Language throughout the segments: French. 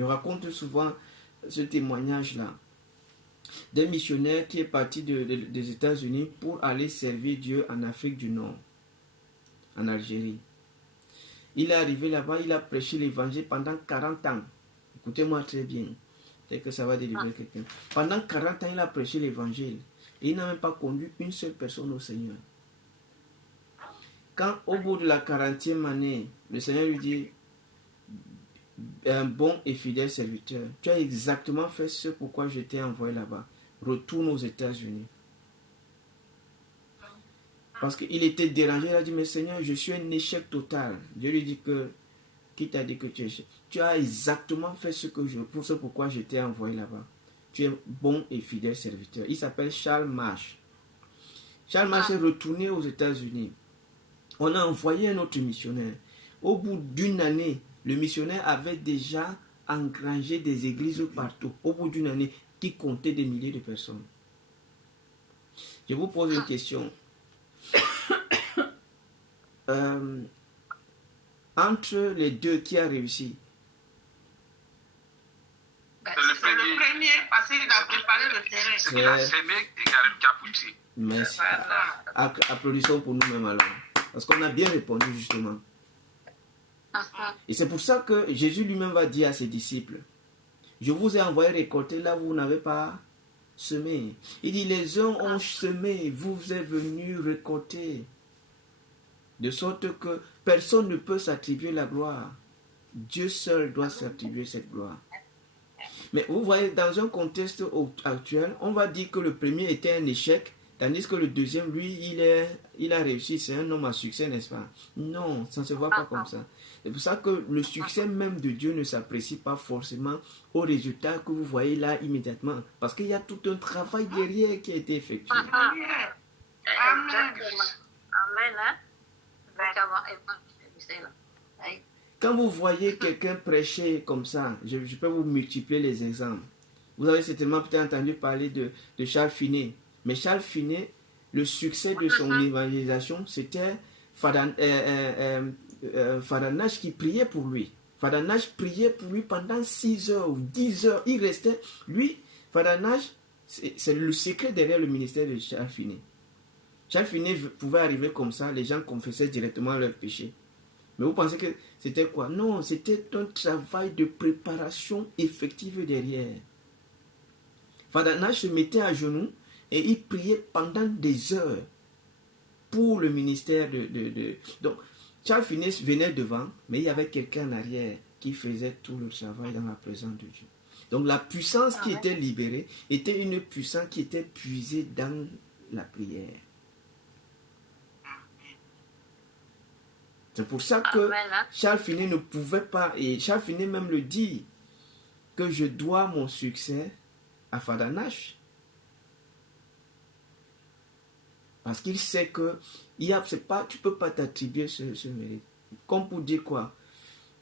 Je raconte souvent ce témoignage-là d'un missionnaire qui est parti des États-Unis pour aller servir Dieu en Afrique du Nord, en Algérie. Il est arrivé là-bas, il a prêché l'évangile pendant 40 ans. Écoutez-moi très bien, peut-être que ça va délivrer quelqu'un. Pendant 40 ans, il a prêché l'évangile et il n'a même pas conduit une seule personne au Seigneur. Quand au bout de la 40e année, le Seigneur lui dit: un bon et fidèle serviteur, tu as exactement fait ce pourquoi je t'ai envoyé là-bas. Retourne aux États-Unis. Parce qu'il était dérangé, il a dit: mais Seigneur, je suis un échec total. Dieu lui dit que, qui t'a dit que tu es échec? Tu as exactement fait ce pourquoi je t'ai envoyé là-bas. Tu es bon et fidèle serviteur. Il s'appelle Charles Marsh. Charles Marsh est retourné aux États-Unis. On a envoyé un autre missionnaire. Au bout d'une année, le missionnaire avait déjà engrangé des églises partout. Au bout d'une année, qui comptait des milliers de personnes. Je vous pose une question. Entre les deux, qui a réussi? C'est le premier parce qu'il a préparé le terrain. C'est qu'il a semé et qui a poussé. Merci. Applaudissons pour nous-mêmes alors. Parce qu'on a bien répondu justement. Et c'est pour ça que Jésus lui-même va dire à ses disciples: je vous ai envoyé récolter là où vous n'avez pas semé. Il dit: les uns ont semé, vous êtes venus récolter. De sorte que personne ne peut s'attribuer la gloire. Dieu seul doit s'attribuer cette gloire. Mais vous voyez, dans un contexte actuel, on va dire que le premier était un échec, tandis que le deuxième, lui, il a réussi. C'est un homme à succès, n'est-ce pas? Non, ça ne se voit pas comme ça. C'est pour ça que le succès même de Dieu ne s'apprécie pas forcément au résultat que vous voyez là immédiatement. Parce qu'il y a tout un travail derrière qui a été effectué. Amen. Quand vous voyez quelqu'un prêcher comme ça, je peux vous multiplier les exemples. Vous avez certainement peut-être entendu parler de Charles Finet. Mais Charles Finet, le succès de son évangélisation, c'était Father Nash qui priait pour lui. Father Nash priait pour lui pendant 6 heures ou 10 heures. Il restait, lui, Father Nash, c'est le secret derrière le ministère de Charles Finet. Charles Finet pouvait arriver comme ça, les gens confessaient directement leurs péchés. Mais vous pensez que c'était quoi? Non, c'était un travail de préparation effective derrière. Father Nash se mettait à genoux et il priait pendant des heures pour le ministère Donc, Charles Finet venait devant, mais il y avait quelqu'un en arrière qui faisait tout le travail dans la présence de Dieu. Donc, la puissance qui était libérée était une puissance qui était puisée dans la prière. C'est pour ça que Charles Finet ne pouvait pas, et Charles Finet même le dit, que je dois mon succès à Father Nash. Parce qu'il sait que tu ne peux pas t'attribuer ce mérite. Comme pour dire quoi?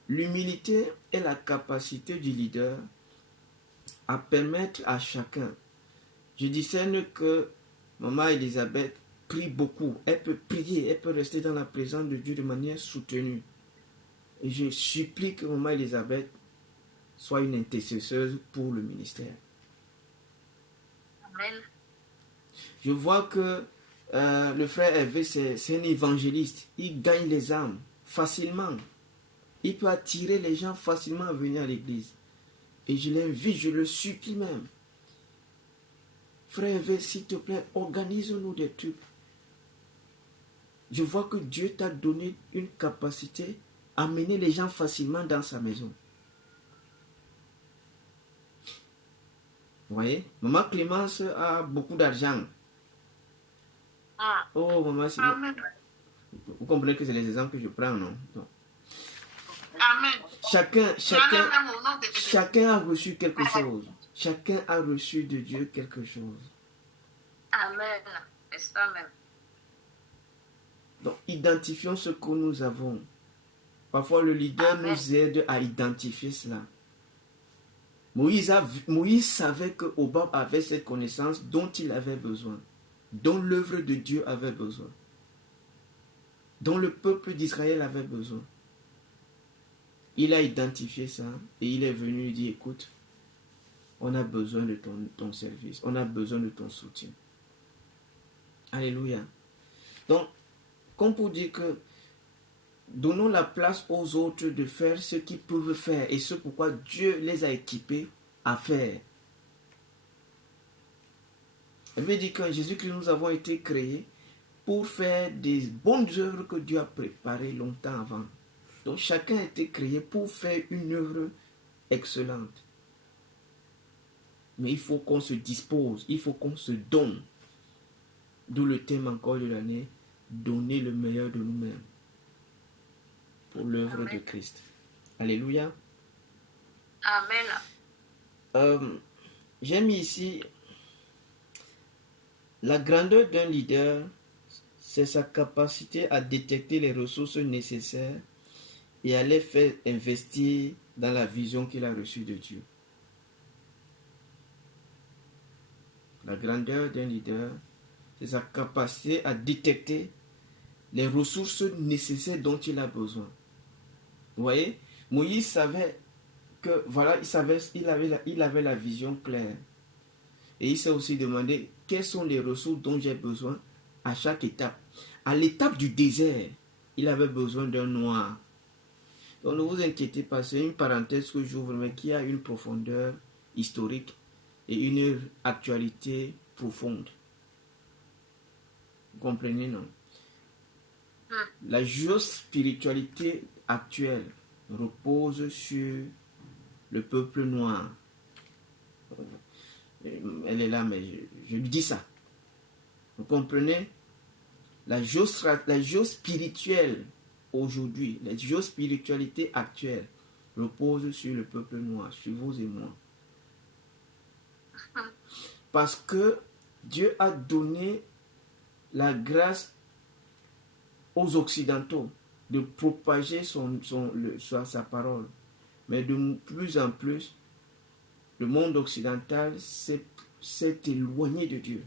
L'humilité est la capacité du leader à permettre à chacun. Je discerne que Maman Elisabeth prie beaucoup. Elle peut prier, elle peut rester dans la présence de Dieu de manière soutenue. Et je supplie que Maman Elisabeth soit une intercesseuse pour le ministère. Amen. Je vois que le frère Hervé, c'est un évangéliste. Il gagne les âmes facilement. Il peut attirer les gens facilement à venir à l'église. Et je l'invite, je le supplie même. Frère Hervé, s'il te plaît, organise-nous des trucs. Je vois que Dieu t'a donné une capacité à amener les gens facilement dans sa maison. Vous voyez, Maman Clémence a beaucoup d'argent. Oh, maman, c'est... Vous comprenez que c'est les exemples que je prends, non? Amen. Chacun a reçu quelque chose. Chacun a reçu de Dieu quelque chose. Amen. C'est ça même. Donc, identifions ce que nous avons. Parfois, le leader nous aide à identifier cela. Moïse savait que Obab avait cette connaissance dont il avait besoin, dont l'œuvre de Dieu avait besoin, dont le peuple d'Israël avait besoin. il a identifié ça et il est venu lui dire, écoute, on a besoin de ton service, on a besoin de ton soutien. Alléluia. Donc, comme pour dire que donnons la place aux autres de faire ce qu'ils peuvent faire et ce pourquoi Dieu les a équipés à faire. Elle veut dire qu'en Jésus-Christ, nous avons été créés pour faire des bonnes œuvres que Dieu a préparées longtemps avant. Donc chacun a été créé pour faire une œuvre excellente. Mais il faut qu'on se dispose, il faut qu'on se donne. D'où le thème encore de l'année, donner le meilleur de nous-mêmes pour l'œuvre de Christ. Alléluia. Amen. J'ai mis ici la grandeur d'un leader, c'est sa capacité à détecter les ressources nécessaires et à les faire investir dans la vision qu'il a reçue de Dieu. La grandeur d'un leader, c'est sa capacité à détecter les ressources nécessaires dont il a besoin. Vous voyez, Moïse savait que, voilà, il avait la vision claire. Et il s'est aussi demandé quelles sont les ressources dont j'ai besoin à chaque étape. À l'étape du désert, il avait besoin d'un noir. Donc ne vous inquiétez pas, c'est une parenthèse que j'ouvre, mais qui a une profondeur historique et une actualité profonde. Vous comprenez, non? La géospiritualité actuelle repose sur le peuple noir. Elle est là, mais je lui dis ça. Vous comprenez? La géospirituelle aujourd'hui, la géospiritualité actuelle repose sur le peuple noir, sur vous et moi. Parce que Dieu a donné la grâce aux Occidentaux de propager sa parole. Mais de plus en plus, le monde occidental s'est éloigné de Dieu.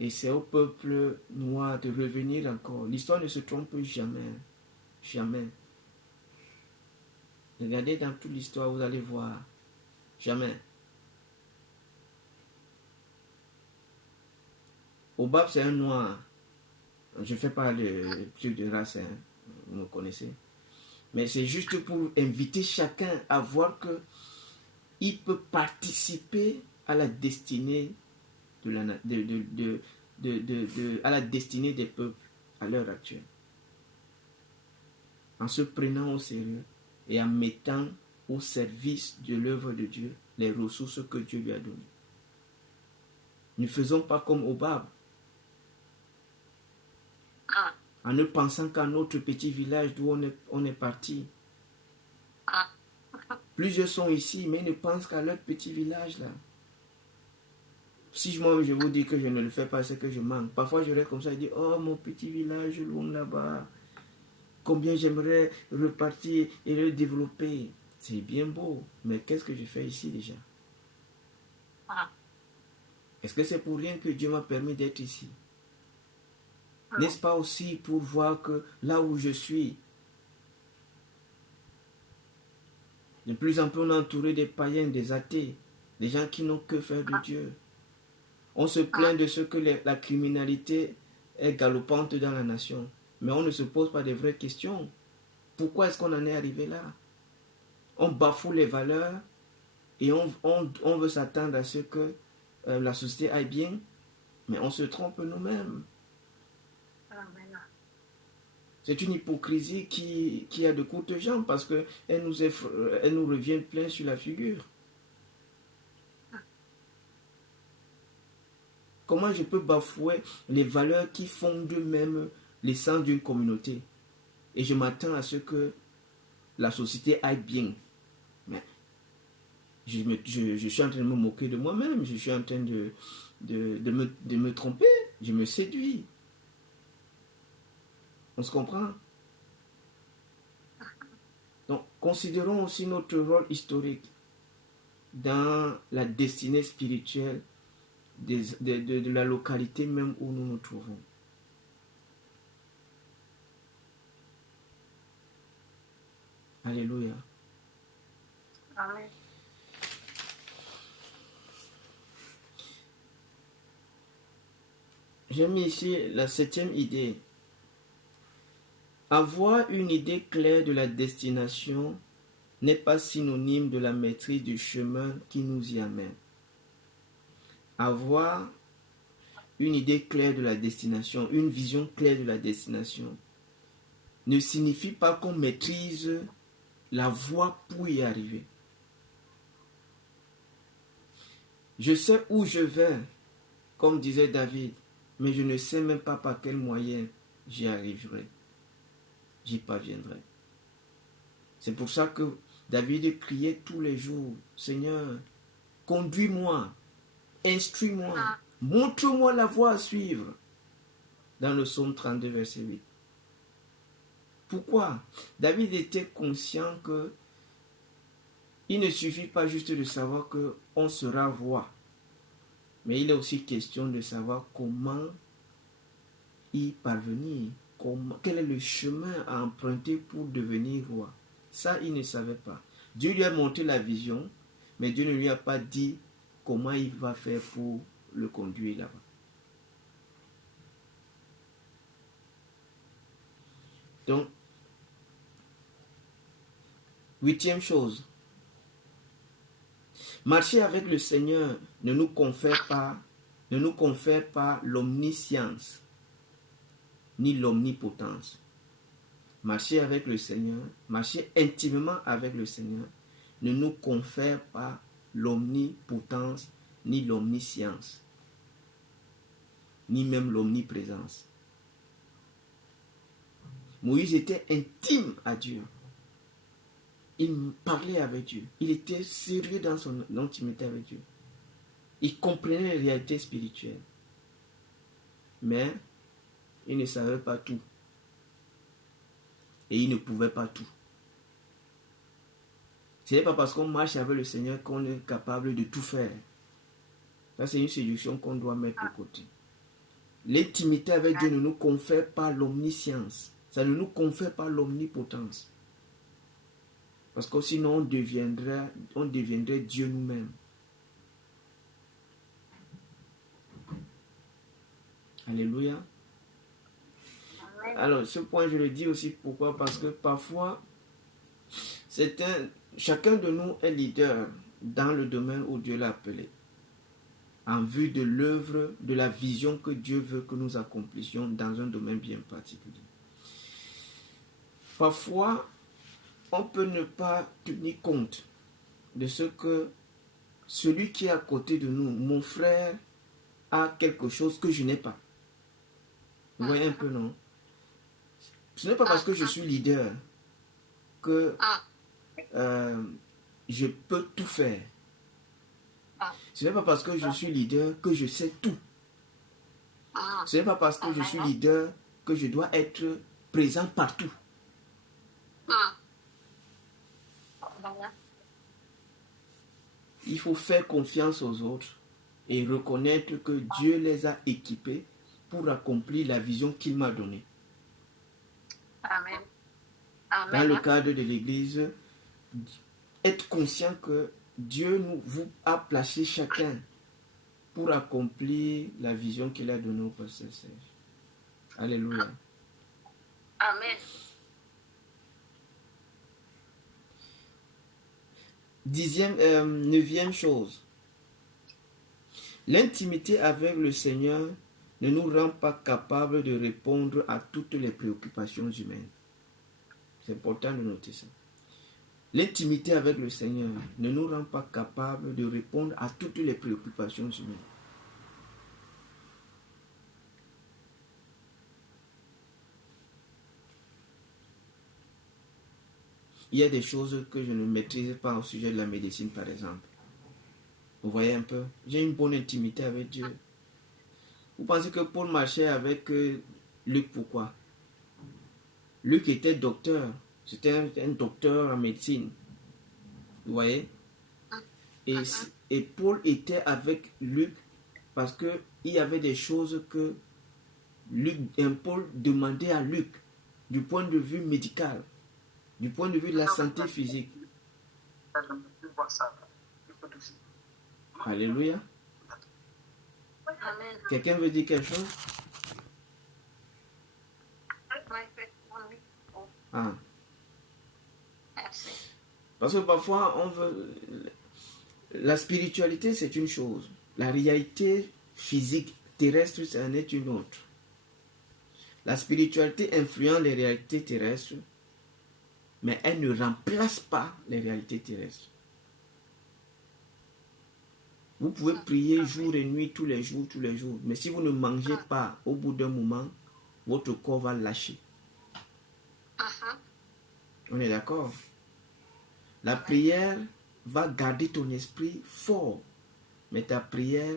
Et c'est au peuple noir de revenir encore. L'histoire ne se trompe jamais. Jamais. Regardez dans toute l'histoire, vous allez voir. Jamais. Obab, c'est un noir. Je ne fais pas le truc de race, hein. Vous me connaissez. Mais c'est juste pour inviter chacun à voir que il peut participer à la destinée à la destinée des peuples à l'heure actuelle. En se prenant au sérieux et en mettant au service de l'œuvre de Dieu les ressources que Dieu lui a données. Ne faisons pas comme Obab. En ne pensant qu'à notre petit village d'où on est parti. Plusieurs sont ici, mais ils ne pensent qu'à leur petit village là. Si moi je vous dis que je ne le fais pas, c'est que je manque. Parfois je reste comme ça et dis, oh mon petit village loin là-bas, combien j'aimerais repartir et le développer. C'est bien beau, mais qu'est-ce que je fais ici déjà? Est-ce que c'est pour rien que Dieu m'a permis d'être ici? N'est-ce pas aussi pour voir que là où je suis, de plus en plus on est entouré des païens, des athées, des gens qui n'ont que faire de Dieu. On se plaint de ce que la criminalité est galopante dans la nation. Mais on ne se pose pas de vraies questions. Pourquoi est-ce qu'on en est arrivé là? On bafoue les valeurs et on veut s'attendre à ce que la société aille bien. Mais on se trompe nous-mêmes. C'est une hypocrisie qui a de courtes jambes parce qu'elle nous revient plein sur la figure. Comment je peux bafouer les valeurs qui font d'eux-mêmes l'essence d'une communauté? Et je m'attends à ce que la société aille bien. Mais je suis en train de me moquer de moi-même. Je suis en train de me tromper. Je me séduis. On se comprend? Donc, considérons aussi notre rôle historique dans la destinée spirituelle de la localité même où nous nous trouvons. Alléluia. Amen. J'ai mis ici la 7e idée. Avoir une idée claire de la destination n'est pas synonyme de la maîtrise du chemin qui nous y amène. Avoir une idée claire de la destination, une vision claire de la destination, ne signifie pas qu'on maîtrise la voie pour y arriver. Je sais où je vais, comme disait David, mais je ne sais même pas par quel moyen j'y arriverai. J'y parviendrai. C'est pour ça que David criait tous les jours, Seigneur, conduis-moi, instruis-moi, montre-moi la voie à suivre. Dans le psaume 32, verset 8. Pourquoi? David était conscient que il ne suffit pas juste de savoir qu'on sera roi, mais il est aussi question de savoir comment y parvenir, quel est le chemin à emprunter pour devenir roi. Ça, il ne savait pas. Dieu lui a montré la vision, mais Dieu ne lui a pas dit comment il va faire pour le conduire là-bas. Donc, 8e chose, marcher avec le Seigneur ne nous confère pas l'omniscience ni l'omnipotence. Marcher avec le Seigneur, marcher intimement avec le Seigneur ne nous confère pas l'omnipotence ni l'omniscience ni même l'omniprésence. Moïse était intime à Dieu. Il parlait avec Dieu. Il était sérieux dans son intimité avec Dieu. Il comprenait les réalités spirituelles. Mais il ne savait pas tout. Et il ne pouvait pas tout. Ce n'est pas parce qu'on marche avec le Seigneur qu'on est capable de tout faire. Ça, c'est une séduction qu'on doit mettre de côté. L'intimité avec Dieu ne nous confère pas l'omniscience. Ça ne nous confère pas l'omnipotence. Parce que sinon, on deviendrait Dieu nous-mêmes. Alléluia. Alors, ce point, je le dis aussi pourquoi? Parce que parfois, chacun de nous est leader dans le domaine où Dieu l'a appelé, en vue de l'œuvre, de la vision que Dieu veut que nous accomplissions dans un domaine bien particulier. Parfois, on peut ne pas tenir compte de ce que celui qui est à côté de nous, mon frère, a quelque chose que je n'ai pas. Vous voyez un peu, non? Ce n'est pas parce que je suis leader que je peux tout faire. Ce n'est pas parce que je suis leader que je sais tout. Ce n'est pas parce que je suis leader que je dois être présent partout. Il faut faire confiance aux autres et reconnaître que Dieu les a équipés pour accomplir la vision qu'il m'a donnée. Amen. Dans le cadre de l'Église, être conscient que Dieu vous a placé chacun pour accomplir la vision qu'il a donnée au pasteur Serge. Alléluia. Amen. 9e chose. L'intimité avec le Seigneur ne nous rend pas capables de répondre à toutes les préoccupations humaines. C'est important de noter ça. L'intimité avec le Seigneur ne nous rend pas capables de répondre à toutes les préoccupations humaines. Il y a des choses que je ne maîtrise pas au sujet de la médecine, par exemple. Vous voyez un peu? J'ai une bonne intimité avec Dieu. Vous pensez que Paul marchait avec Luc, pourquoi? Luc était docteur. C'était un docteur en médecine. Vous voyez? Et Paul était avec Luc parce qu'il y avait des choses que Paul demandait à Luc du point de vue médical. Du point de vue de la santé physique. Alléluia. Amen. Quelqu'un veut dire quelque chose? Ah. Merci. Parce que parfois, on veut... La spiritualité, c'est une chose. La réalité physique terrestre, c'en est une autre. La spiritualité influence les réalités terrestres, mais elle ne remplace pas les réalités terrestres. Vous pouvez prier jour et nuit, tous les jours, mais si vous ne mangez pas, au bout d'un moment, votre corps va lâcher. On est d'accord? La prière va garder ton esprit fort, mais ta prière,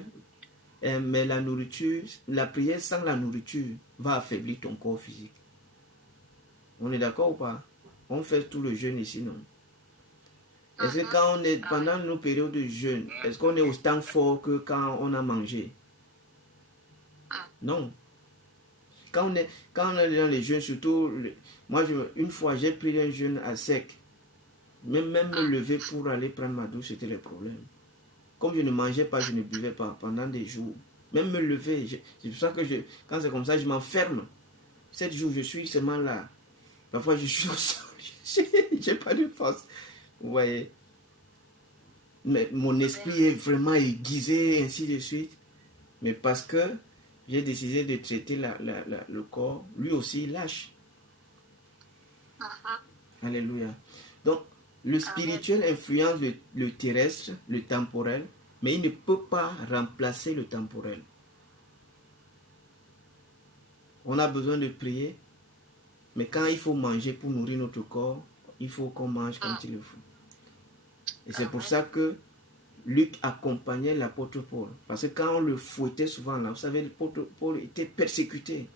mais la nourriture, la prière sans la nourriture va affaiblir ton corps physique. On est d'accord ou pas? On fait tout le jeûne ici, non? Est-ce que quand on est pendant nos périodes de jeûne, est-ce qu'on est autant fort que quand on a mangé? Non. Quand on est dans les jeûnes, surtout, moi, une fois, j'ai pris un jeûne à sec. Même me lever pour aller prendre ma douche, c'était le problème. Comme je ne mangeais pas, je ne buvais pas pendant des jours. Même me lever, c'est pour ça que quand c'est comme ça, je m'enferme. 7 jours, je suis seulement là. Parfois, je suis au sol. J'ai pas de force. Vous voyez? Mais mon esprit est vraiment aiguisé, ainsi de suite. Mais parce que j'ai décidé de traiter le corps, lui aussi il lâche. Alléluia. Donc, le spirituel influence le terrestre, le temporel, mais il ne peut pas remplacer le temporel. On a besoin de prier, mais quand il faut manger pour nourrir notre corps, il faut qu'on mange quand il le faut. Et c'est pour ça que Luc accompagnait l'apôtre Paul. Parce que quand on le fouettait souvent, là, vous savez, l'apôtre Paul était persécuté.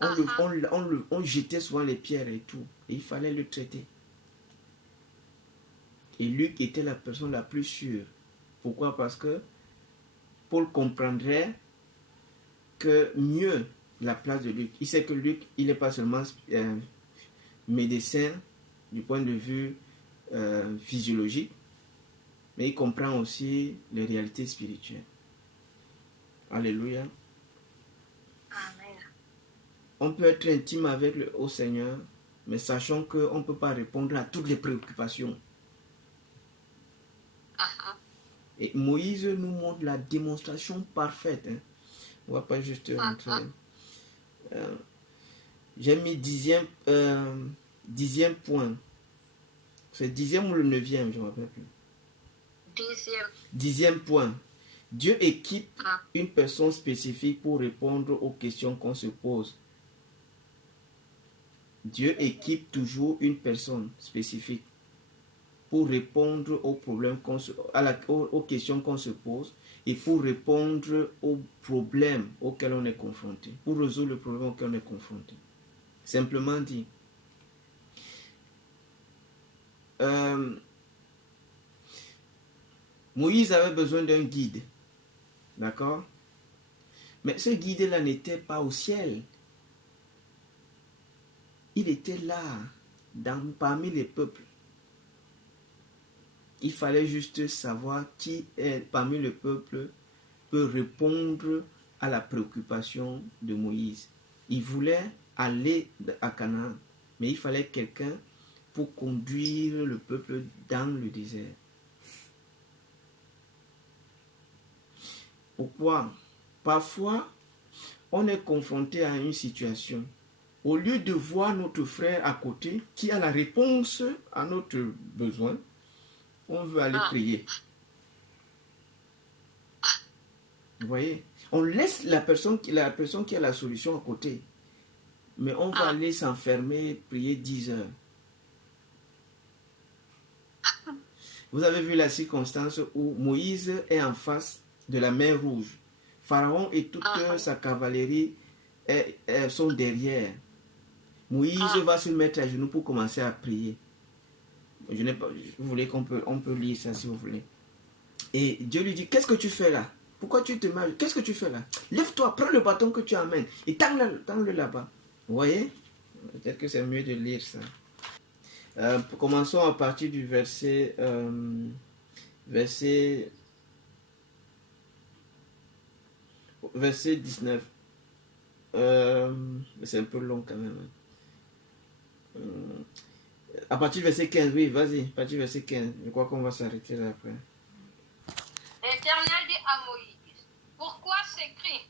On jetait souvent les pierres et tout. Et il fallait le traiter. Et Luc était la personne la plus sûre. Pourquoi? Parce que Paul comprendrait que mieux la place de Luc. Il sait que Luc, il n'est pas seulement médecin du point de vue physiologique, mais il comprend aussi les réalités spirituelles. Alléluia. Amen. On peut être intime avec le haut Seigneur, mais sachant qu'on ne peut pas répondre à toutes les préoccupations. Et Moïse nous montre la démonstration parfaite. Hein. On ne va pas juste rentrer. J'ai mis 10e point. C'est 10e ou le 9e, je ne me rappelle plus. 10e point. Dieu équipe une personne spécifique pour répondre aux questions qu'on se pose. Dieu équipe toujours une personne spécifique pour répondre aux problèmes aux questions qu'on se pose et pour répondre aux problèmes auxquels on est confronté, pour résoudre le problème auquel on est confronté. Simplement dit, Moïse avait besoin d'un guide, d'accord? Mais ce guide-là n'était pas au ciel. Il était là, parmi les peuples. Il fallait juste savoir qui est parmi le peuple peut répondre à la préoccupation de Moïse. Il voulait aller à Canaan, mais il fallait quelqu'un pour conduire le peuple dans le désert. Pourquoi? Parfois, on est confronté à une situation. Au lieu de voir notre frère à côté qui a la réponse à notre besoin, on veut aller prier. Vous voyez? On laisse la personne qui a la solution à côté. Mais on va aller s'enfermer, prier 10 heures. Vous avez vu la circonstance où Moïse est en face de la mer Rouge. Pharaon et toute sa cavalerie sont derrière. Moïse va se mettre à genoux pour commencer à prier. Vous voulez qu'on peut lire ça si vous voulez. Et Dieu lui dit, qu'est-ce que tu fais là? Pourquoi tu te mets? Qu'est-ce que tu fais là? Lève-toi, prends le bâton que tu amènes et tends-le là-bas. Vous voyez? Peut-être que c'est mieux de lire ça. Commençons à partir du verset 19. C'est un peu long quand même. À partir du verset 15, oui, vas-y, à partir du verset 15. Je crois qu'on va s'arrêter là après. L'Éternel dit à Moïse, pourquoi s'écrit,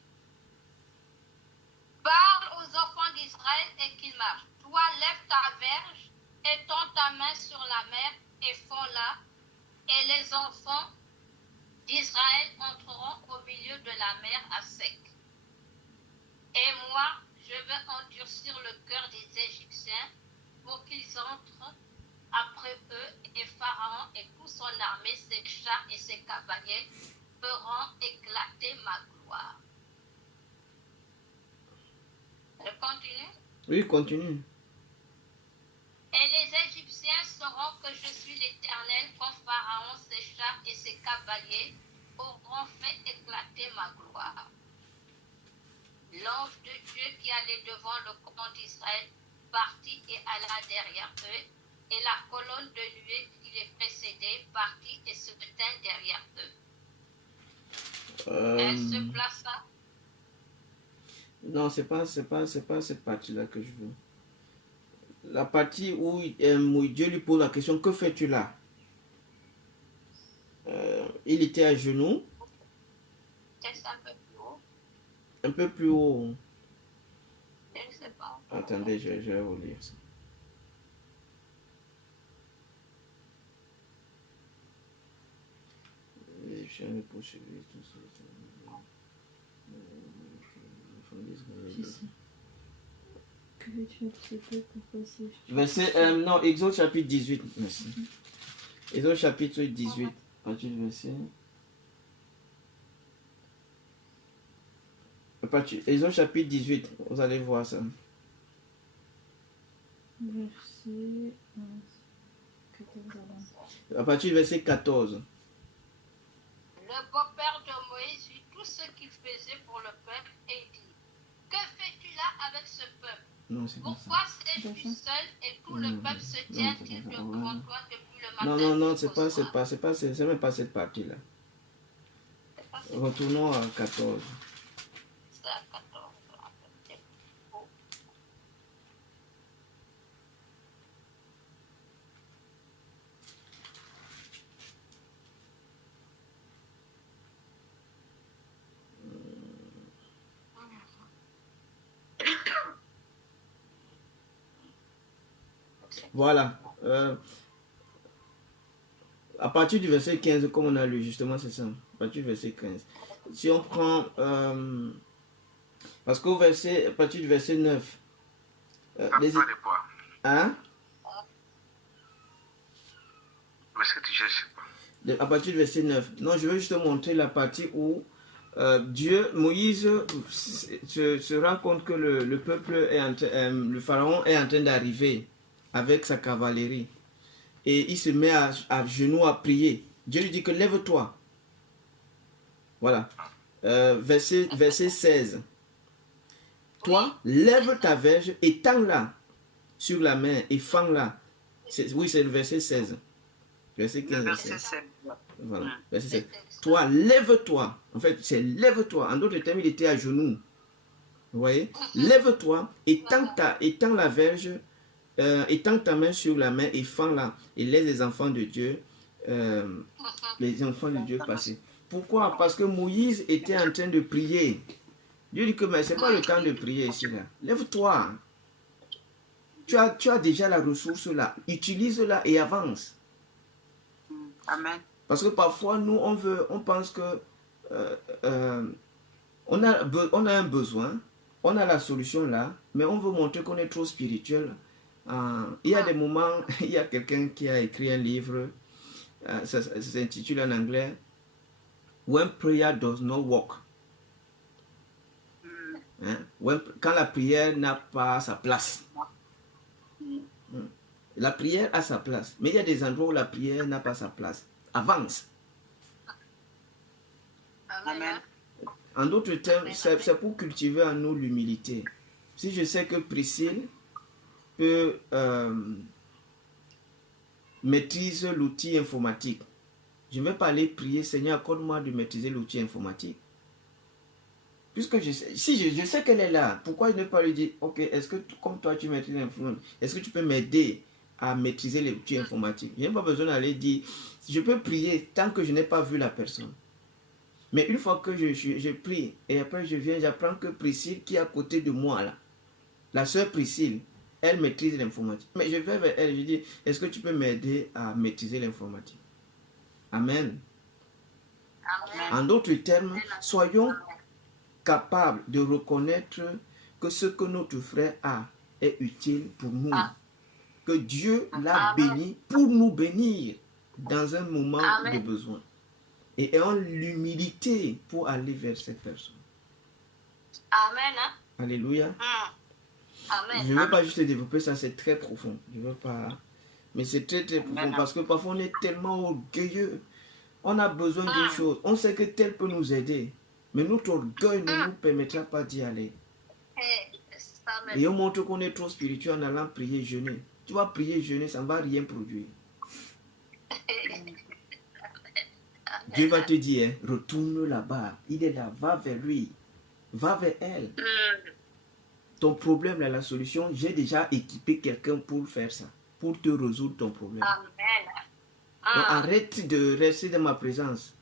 parle aux enfants d'Israël et qu'ils marchent. Toi, lève ta verge et tends ta main sur la mer et fonds-la, et les enfants d'Israël entreront au milieu de la mer à sec. Et moi, je vais endurcir le cœur des Égyptiens pour qu'ils entrent après eux, et Pharaon et toute son armée, ses chars et ses cavaliers feront éclater ma gloire. Je continue? Oui, continue. Et les Égyptiens sauront que je suis l'Éternel quand Pharaon, ses chars et ses cavaliers auront fait éclater ma gloire. L'ange de Dieu qui allait devant le camp d'Israël partit et alla derrière eux, et la colonne de nuée qui les précédait partit et se tint derrière eux. Elle se plaça. Non, c'est pas cette partie-là que je veux. La partie où Dieu lui pose la question, que fais-tu là? Il était à genoux. Est-ce un peu plus haut? Un peu plus haut. Je ne sais pas. Attendez, je vais vous lire ça. Les Égyptiens le poursuivaient, tout ça. Verset, non, Exode chapitre 18. Merci. Exode chapitre 18. Exode chapitre 18. Vous allez voir ça. Verset 14 à 20. À partir du verset 14. Le beau-père de Moïse vit tout ce qu'il faisait pour le peuple et dit, que fais-tu là avec ce peuple? Non, c'est pas ça. Pourquoi sais-tu seul et tout le peuple se tient-il devant toi depuis le matin? Non, c'est même pas cette partie-là. Retournons à 14. C'est à 14. Voilà. À partir du verset 15, comme on a lu, justement, c'est ça. À partir du verset 15. Si on prend... parce qu'au verset, à partir du verset 9... Hein? Est-ce que tu cherches quoi? À partir du verset 9. Non, je veux juste montrer la partie où Moïse se rend compte que le peuple le pharaon est en train d'arriver avec sa cavalerie. Et il se met à genoux à prier. Dieu lui dit que lève-toi. Voilà. Verset 16. Toi, lève ta verge, étends-la sur la main et fends-la. Oui, c'est le verset 16. Verset 15. Verset 16. Voilà. Verset 16. Toi, lève-toi. En fait, c'est lève-toi. En d'autres termes, il était à genoux. Vous voyez? Lève-toi, étends la verge, étends ta main sur la main et fends-la. Et laisse les enfants de Dieu passer. Pourquoi? Parce que Moïse était en train de prier. Dieu dit que mais ce n'est pas le temps de prier ici. Là. Lève-toi. Tu as déjà la ressource là. Utilise-la et avance. Amen. Parce que parfois, nous, on pense que on a un besoin, on a la solution là, mais on veut montrer qu'on est trop spirituel. Il y a des moments, il y a quelqu'un qui a écrit un livre, ça s'intitule en anglais When Prayer Does Not Work. Hein? Quand la prière n'a pas sa place. La prière a sa place, mais il y a des endroits où la prière n'a pas sa place. Avance. Amen. En d'autres termes, c'est pour cultiver en nous l'humilité. Si je sais que Priscille peut maîtrise l'outil informatique. Je ne vais pas aller prier, Seigneur, accorde-moi de maîtriser l'outil informatique. Puisque je sais qu'elle est là, pourquoi je ne pas lui dire, ok, est-ce que comme toi tu maîtrises l'informatique, est-ce que tu peux m'aider à maîtriser l'outil informatique? Je n'ai pas besoin d'aller dire, je peux prier tant que je n'ai pas vu la personne. Mais une fois que je prie, et après je viens, j'apprends que Priscille qui est à côté de moi là, la sœur Priscille, elle maîtrise l'informatique. Mais je vais vers elle, je dis, est-ce que tu peux m'aider à maîtriser l'informatique? Amen. Amen. En d'autres termes, soyons capables de reconnaître que ce que notre frère a est utile pour nous. Que Dieu l'a béni pour nous bénir dans un moment de besoin. Et ayons l'humilité pour aller vers cette personne. Amen. Alléluia. Amen. Je ne veux pas juste développer ça, c'est très profond. Je veux pas. Mais c'est très très profond parce que parfois on est tellement orgueilleux. On a besoin d'une chose. On sait que tel peut nous aider. Mais notre orgueil ne nous permettra pas d'y aller. Et on montre qu'on est trop spirituel en allant prier, jeûner. Tu vas prier, jeûner, ça ne va rien produire. Dieu va te dire, hein, retourne là-bas. Il est là, va vers lui. Va vers elle. Ton problème, là, la solution, j'ai déjà équipé quelqu'un pour faire ça. Pour te résoudre ton problème. Amen. Donc, arrête de rester dans ma présence.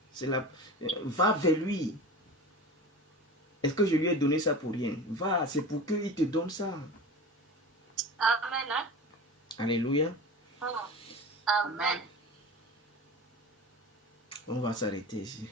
Va vers lui. Est-ce que je lui ai donné ça pour rien? Va, c'est pour qu'il te donne ça. Amen. Alléluia. Amen. On va s'arrêter ici.